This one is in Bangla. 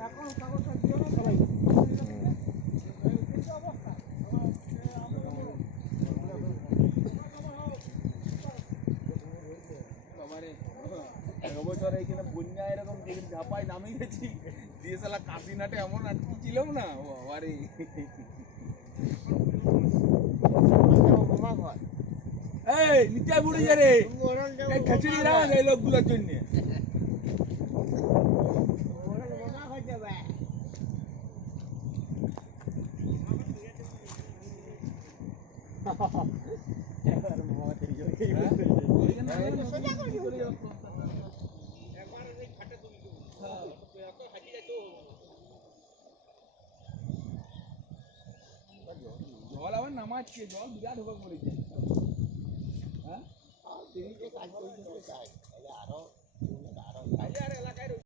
এখন কাগজটা দিও না সবাই বছর এইখানে বন্যা এরকম ঝাপায় নামিয়ে গেছি দিয়ে সালা কাশিনাটে এমন আটকেছিলাম না বাবারে এই নিচে বুড়ে যা রে এই খিচুড়ি রাখ এই লোকগুলোর জন্য জল আবার নামাচ্ছে জল বিরাট হবে পড়েছে হ্যাঁ